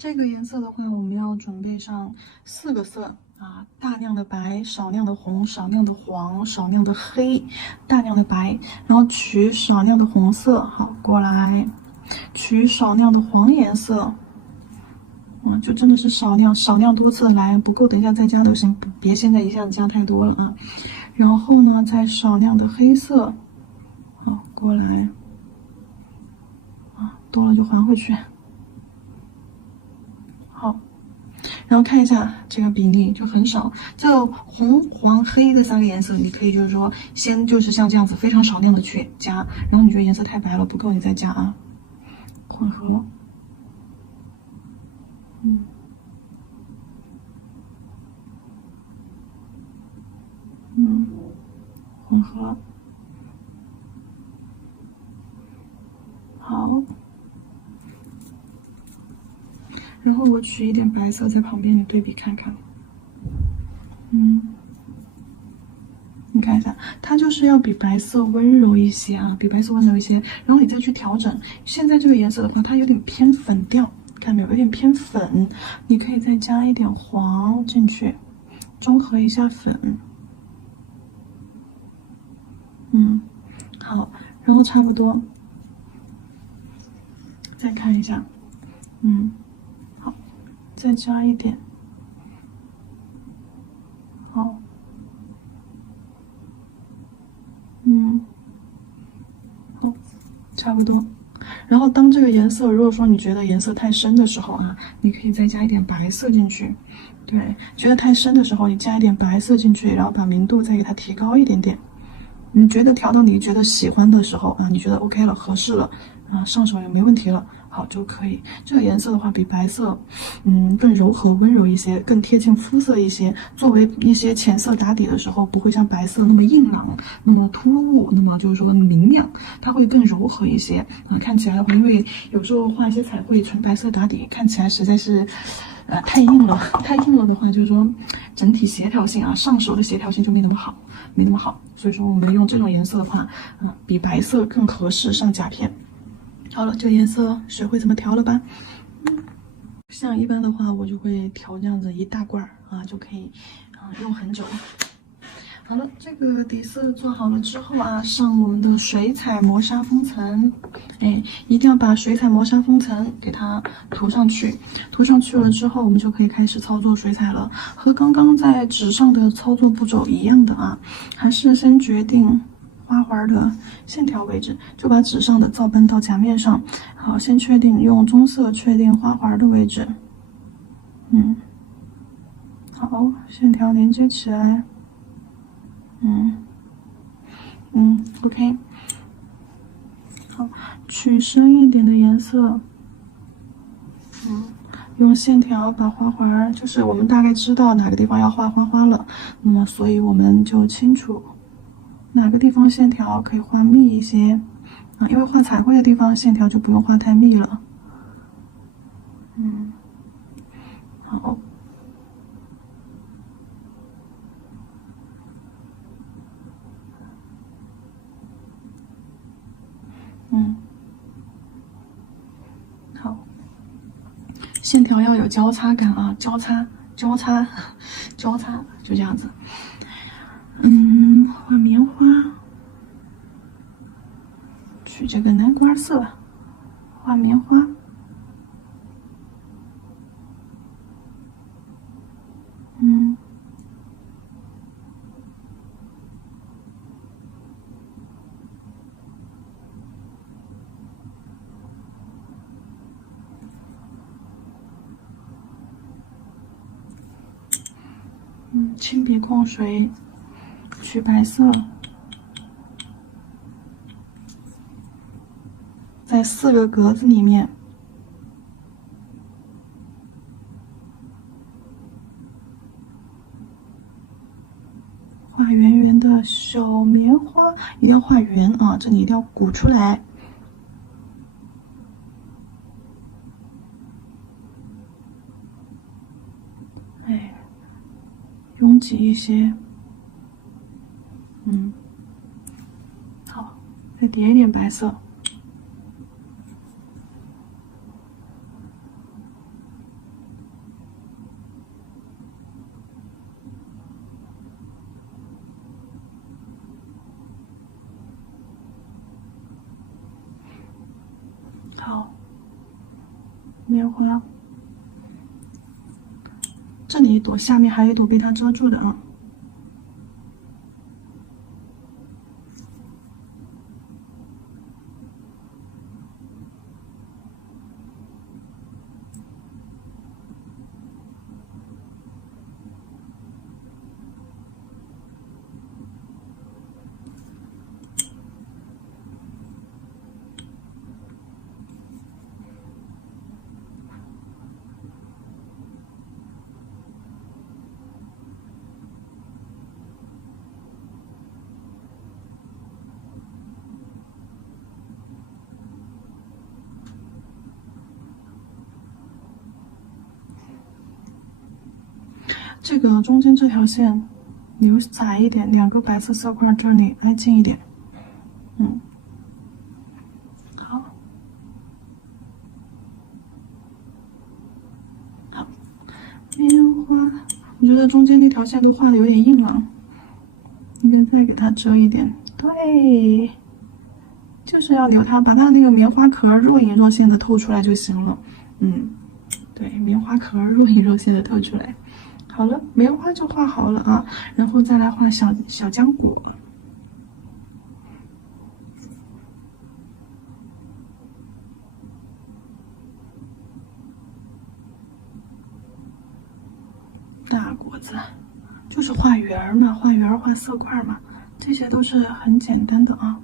这个颜色的话，我们要准备上4个色啊，大量的白，少量的红，少量的黄，少量的黑，大量的白，然后取少量的红色，好，过来，取少量的黄颜色，就真的是少量多次来，不够等一下再加都行，别现在一下子加太多了啊。然后呢，再少量的黑色，好，过来，多了就还回去。好，然后看一下这个比例就很少，这红、黄、黑的3个颜色，你可以就是说先就是像这样子非常少量的去加，然后你觉得颜色太白了不够，你再加啊，混合，混合，好，然后我取一点白色在旁边，你对比看看，你看一下，它就是要比白色温柔一些啊，比白色温柔一些。然后你再去调整，现在这个颜色的话，它有点偏粉调，看到没有？有点偏粉，你可以再加一点黄进去，中和一下粉。好，然后差不多，再看一下，好，再加一点，好，好，差不多。然后当这个颜色，如果说你觉得颜色太深的时候啊，你可以再加一点白色进去。对，觉得太深的时候，你加一点白色进去，然后把明度再给它提高一点点。你觉得调到你觉得喜欢的时候啊，你觉得 OK 了，合适了啊，上手也没问题了，好就可以。这个颜色的话比白色，更柔和温柔一些，更贴近肤色一些。作为一些浅色打底的时候，不会像白色那么硬朗，那么突兀，那么就是说明亮，它会更柔和一些啊。看起来的话，因为有时候画一些彩绘纯白色打底，看起来实在是。太硬了，太硬了的话，就是说整体协调性啊，上手的协调性就没那么好，没那么好。所以说我们用这种颜色的话，比白色更合适上甲片。好了，这个颜色学会怎么调了吧？像一般的话，我就会调这样子一大罐啊，就可以用很久。好了，这个底色做好了之后啊，上我们的水彩磨砂封层，一定要把水彩磨砂封层给它涂上去。涂上去了之后，我们就可以开始操作水彩了。和刚刚在纸上的操作步骤一样的啊，还是先决定花环的线条位置，就把纸上的照搬到甲面上。好，先确定用棕色确定花环的位置。好，线条连接起来。OK， 好，取深一点的颜色，用线条把花环，就是我们大概知道哪个地方要画花花了，那么所以我们就清楚哪个地方线条可以画密一些啊，因为画彩绘的地方线条就不用画太密了。好。好，线条要有交叉感啊，交叉，就这样子。画棉花，取这个南瓜色，画棉花。轻笔控水，取白色，在4个格子里面画圆圆的小棉花，一定要画圆啊，这里一定要鼓出来。拥挤一些。好，再叠一点白色。棉花，这里一朵，下面还有一朵被它遮住的啊。这个中间这条线留窄一点，两个白色色块这里挨近一点。好，好，棉花，我觉得中间那条线都画的有点硬了，应该再给它遮一点。对，就是要留它，把它那个棉花壳若隐若现的透出来就行了。对，棉花壳若隐若现的透出来。好了，棉花就画好了啊，然后再来画小浆果。大果子就是画圆儿嘛，画圆儿画色块嘛，这些都是很简单的啊。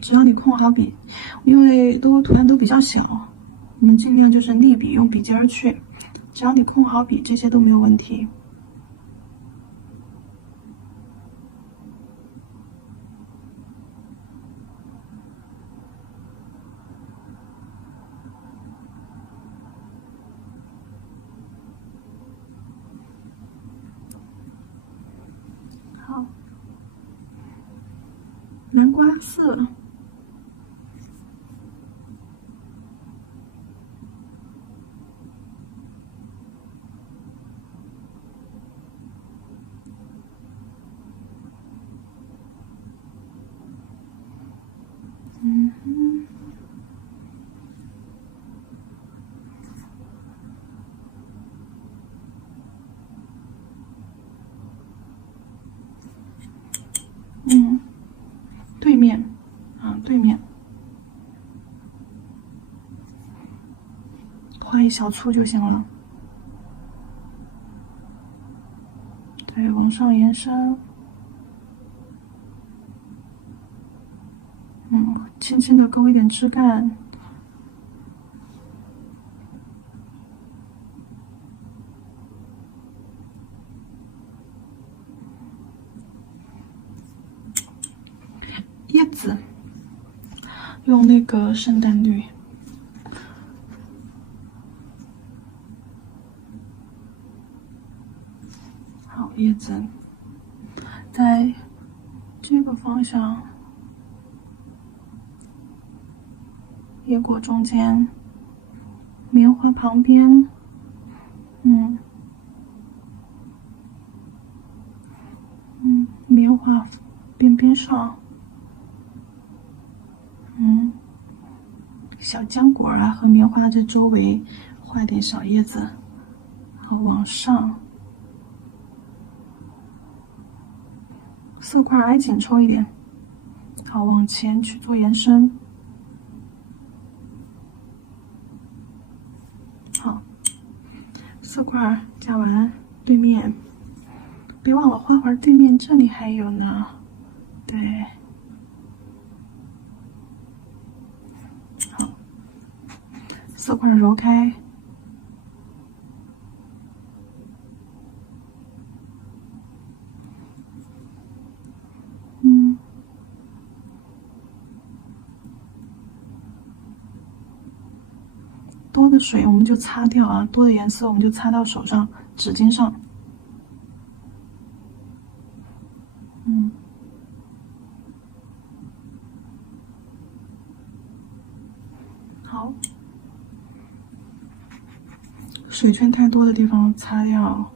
只要你控好笔，因为图案都比较小，我们尽量就是立笔用笔尖儿去。只要你控好笔，这些都没有问题。好，南瓜色。对面，对面，画一小簇就行了。对，往上延伸。轻轻的勾一点枝干。叶子，用那个圣诞绿。好，叶子，在这个方向，野果中间，棉花旁边，棉花边上，小浆果啊和棉花这周围画点小叶子，然后往上，色块挨紧抽一点，好，往前去做延伸。好，色块加完，对面，别忘了花环对面这里还有呢，对。好，色块揉开。多的水我们就擦掉啊，多的颜色我们就擦到手上、纸巾上。好，水圈太多的地方擦掉。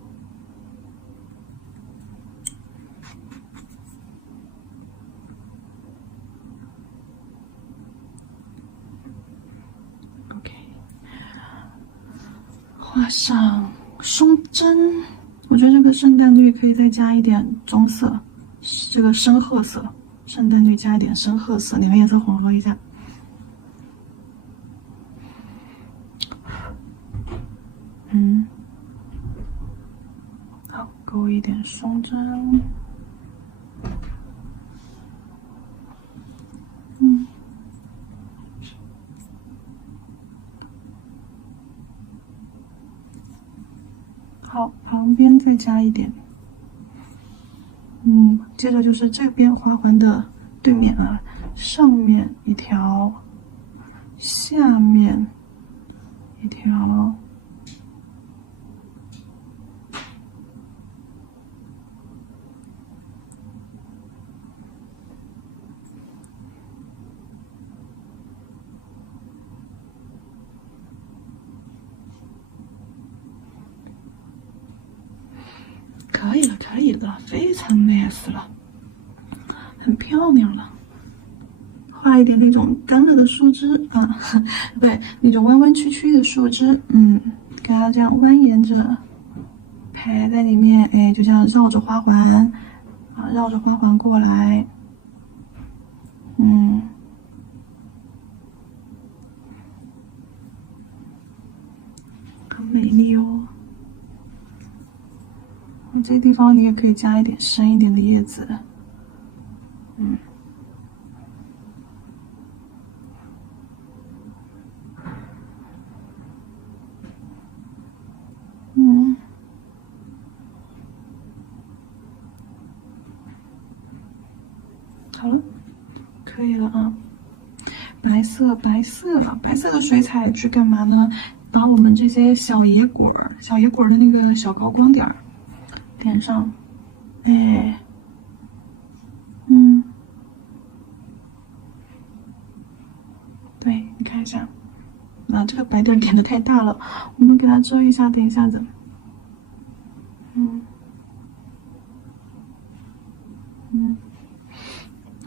OK，画上松针，我觉得这个圣诞绿可以再加一点棕色，这个深褐色，圣诞绿加一点深褐色，两个颜色混合一下。好，勾一点松针。好，旁边再加一点。接着就是这边花环的对面啊，上面一条，下面一条。可以了，可以了，非常 nice 了，很漂亮了。画一点那种干了的树枝啊，对，那种弯弯曲曲的树枝，给它这样蜿蜒着排在里面，哎，就像绕着花环啊，绕着花环过来，很美丽哦。这地方你也可以加一点深一点的叶子，好了，可以了啊。白色，白色了，白色的水彩去干嘛呢？把我们这些小野果的那个小高光点儿点上，哎，对，你看一下，啊，这个白点点的太大了，我们给它遮一下，等一下子，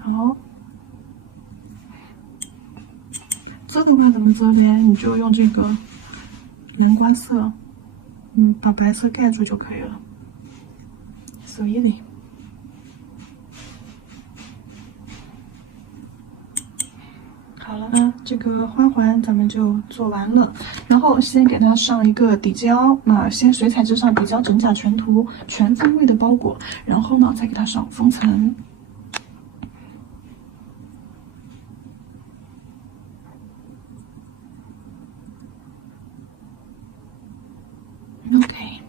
好。遮的话怎么遮呢？你就用这个南瓜色，把白色盖住就可以了。So easy。好了啊，这个花环咱们就做完了，然后先给它上一个底胶啊，先水彩之上底胶整甲全涂，全方位的包裹，然后呢再给它上封层。OK，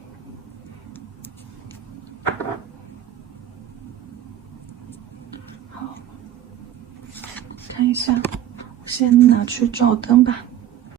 好，看一下，先拿去照灯吧。